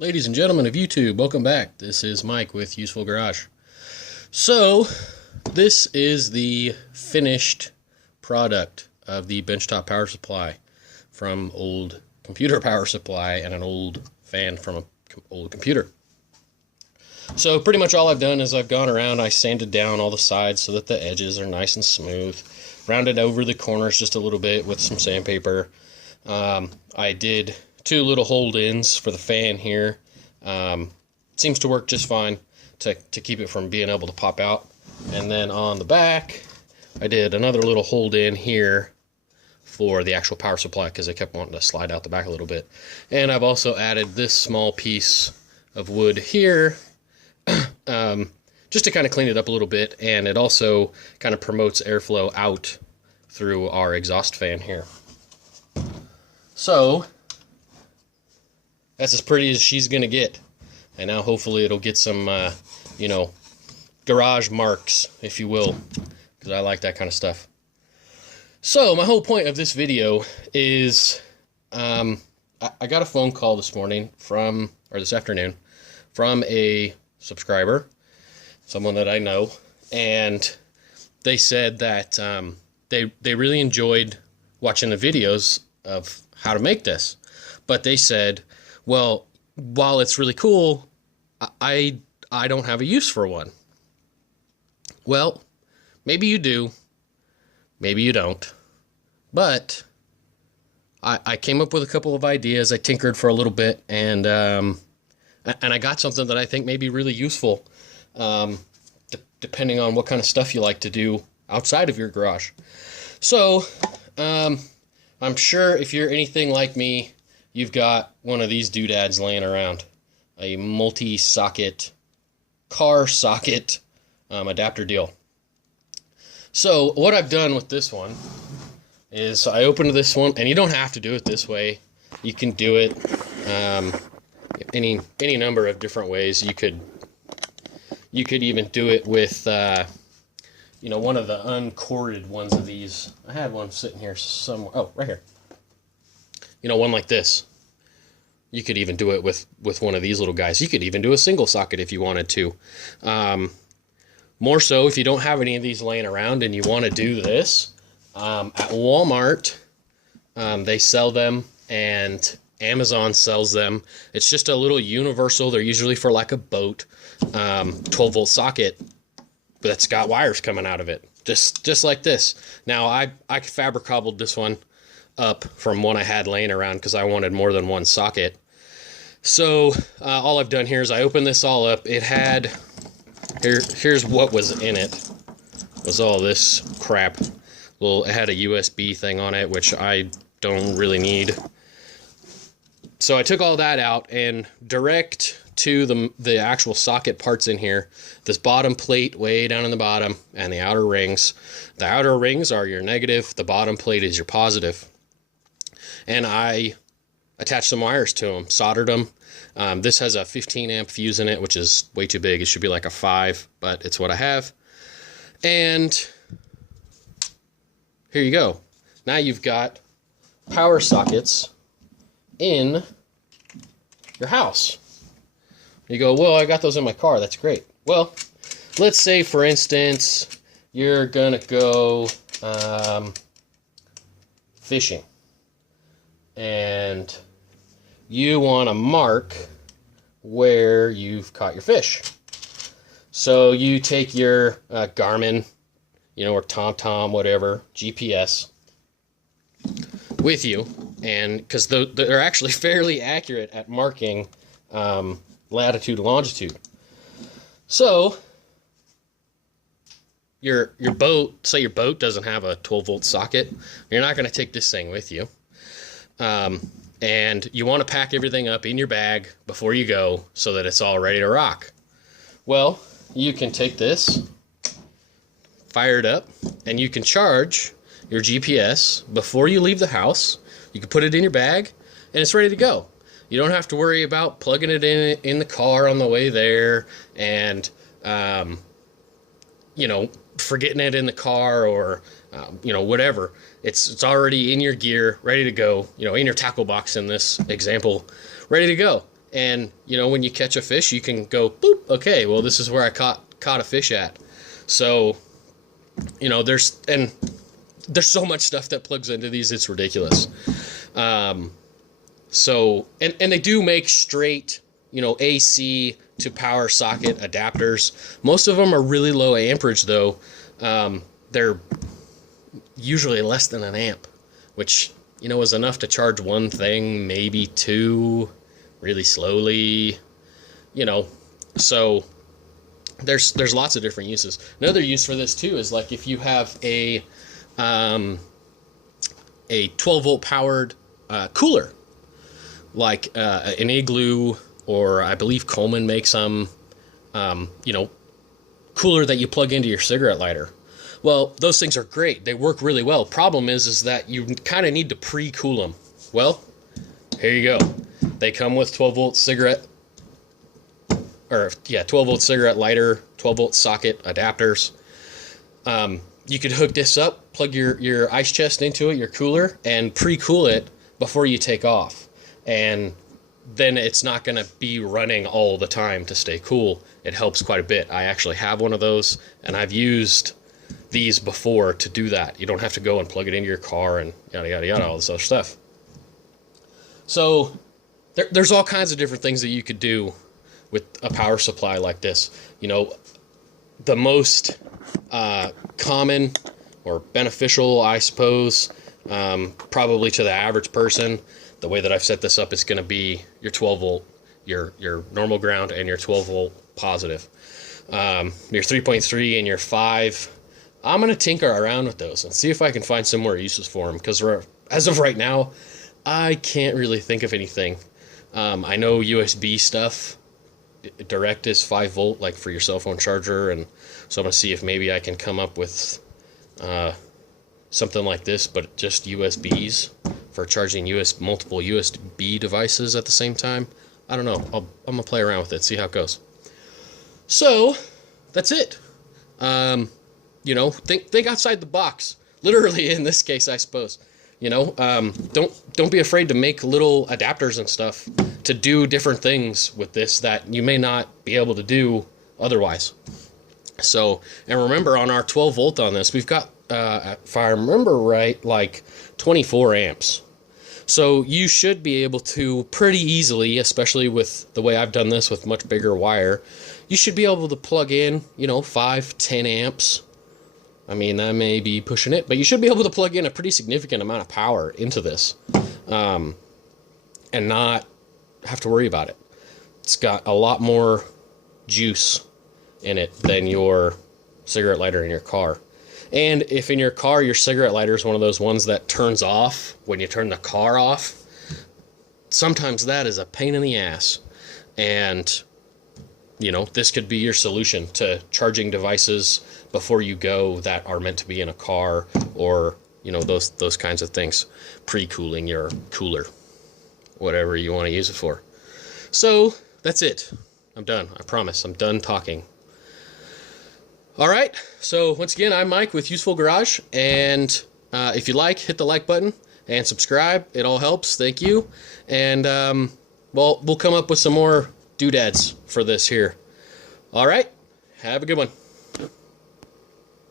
Ladies and gentlemen of YouTube, welcome back. This is Mike with Useful Garage. So, this is the finished product of the benchtop power supply from old computer power supply and an old fan from an old computer. So pretty much all I've done is I've gone around, I sanded down all the sides so that the edges are nice and smooth, rounded over the corners just a little bit with some sandpaper. I did two little hold-ins for the fan here. Seems to work just fine to keep it from being able to pop out. And then on the back, I did another little hold-in here for the actual power supply because I kept wanting to slide out the back a little bit. And I've also added this small piece of wood here just to kind of clean it up a little bit, and it also kind of promotes airflow out through our exhaust fan here. So that's as pretty as she's gonna get, and now hopefully it'll get some garage marks, if you will, because I like that kind of stuff. So my whole point of this video is I got a phone call this afternoon from a subscriber, someone that I know, and they said that they really enjoyed watching the videos of how to make this, but they said, well, while it's really cool, I don't have a use for one. Well, maybe you do, maybe you don't, but I came up with a couple of ideas. I tinkered for a little bit, and I got something that I think may be really useful, depending on what kind of stuff you like to do outside of your garage. So, I'm sure if you're anything like me, you've got one of these doodads laying around. A multi-socket, car socket adapter deal. So, what I've done with this one is I opened this one, and you don't have to do it this way. You can do it any number of different ways. You could even do it with one of the uncorded ones of these. I had one sitting here somewhere. Oh, right here. One like this. You could even do it with one of these little guys. You could even do a single socket if you wanted to. More so if you don't have any of these laying around and you want to do this. At Walmart, they sell them, and Amazon sells them. It's just a little universal. They're usually for like a boat, 12-volt socket that's got wires coming out of it, just like this. Now I fabric cobbled this one up from one I had laying around because I wanted more than one socket. So all I've done here is I opened this all up. It had here's what was in it. Was all this crap. Well, it had a USB thing on it, which I don't really need. So I took all that out, and direct to the actual socket parts in here, this bottom plate way down in the bottom, and the outer rings. The outer rings are your negative, the bottom plate is your positive. And I attached some wires to them, soldered them. This has a 15 amp fuse in it, which is way too big. It should be like a 5, but it's what I have. And here you go. Now you've got power sockets in your house. You go, well, I got those in my car. That's great. Well, let's say, for instance, you're going to go fishing, and you want to mark where you've caught your fish. So you take your Garmin, or TomTom, whatever, GPS with you, and because they're actually fairly accurate at marking latitude and longitude. So your boat, say your boat doesn't have a 12-volt socket, you're not going to take this thing with you. And you want to pack everything up in your bag before you go so that it's all ready to rock. Well, you can take this, fire it up, and you can charge your GPS before you leave the house. You can put it in your bag, and it's ready to go. You don't have to worry about plugging it in the car on the way there, and forgetting it in the car, or whatever. It's already in your gear, ready to go. In your tackle box in this example, ready to go. And, when you catch a fish, you can go, boop, okay, well, this is where I caught a fish at. So, there's so much stuff that plugs into these, it's ridiculous. So, and they do make straight, AC to power socket adapters. Most of them are really low amperage, though. They're usually less than an amp, which, is enough to charge one thing, maybe two, really slowly, So there's lots of different uses. Another use for this too is like if you have a 12 volt powered cooler, like an Igloo, or I believe Coleman makes some, cooler that you plug into your cigarette lighter. Well, those things are great. They work really well. Problem is that you kind of need to pre-cool them. Well, here you go. They come with 12 volt cigarette, 12 volt cigarette lighter, 12 volt socket adapters. You could hook this up, plug your ice chest into it, your cooler, and pre-cool it before you take off. And then it's not going to be running all the time to stay cool. It helps quite a bit. I actually have one of those, and I've used these before to do that. You don't have to go and plug it into your car and yada, yada, yada, all this other stuff. So there's all kinds of different things that you could do with a power supply like this. The most common or beneficial, I suppose, probably to the average person, the way that I've set this up is going to be your 12 volt, your normal ground, and your 12 volt positive. Your 3.3 and your 5. I'm going to tinker around with those and see if I can find some more uses for them, because as of right now, I can't really think of anything. I know USB stuff, direct is 5 volt, like for your cell phone charger, and so I'm going to see if maybe I can come up with something like this, but just USBs for charging multiple USB devices at the same time. I don't know. I'm going to play around with it, see how it goes. So, that's it. Think outside the box. Literally in this case, I suppose. Don't be afraid to make little adapters and stuff to do different things with this that you may not be able to do otherwise. So, and remember, on our 12 volt on this, we've got, if I remember right, like 24 amps. So you should be able to pretty easily, especially with the way I've done this with much bigger wire, you should be able to plug in, 5, 10 amps. I mean, that may be pushing it, but you should be able to plug in a pretty significant amount of power into this, and not have to worry about it. It's got a lot more juice in it than your cigarette lighter in your car. And if in your car your cigarette lighter is one of those ones that turns off when you turn the car off, sometimes that is a pain in the ass. And this could be your solution to charging devices before you go that are meant to be in a car, or those kinds of things, pre-cooling your cooler, whatever you want to use it for. So that's it. I'm done. I promise. I'm done talking. All right. So once again, I'm Mike with Useful Garage, and if you like, hit the like button and subscribe. It all helps. Thank you. And we'll come up with some more doodads for this here. All right. Have a good one.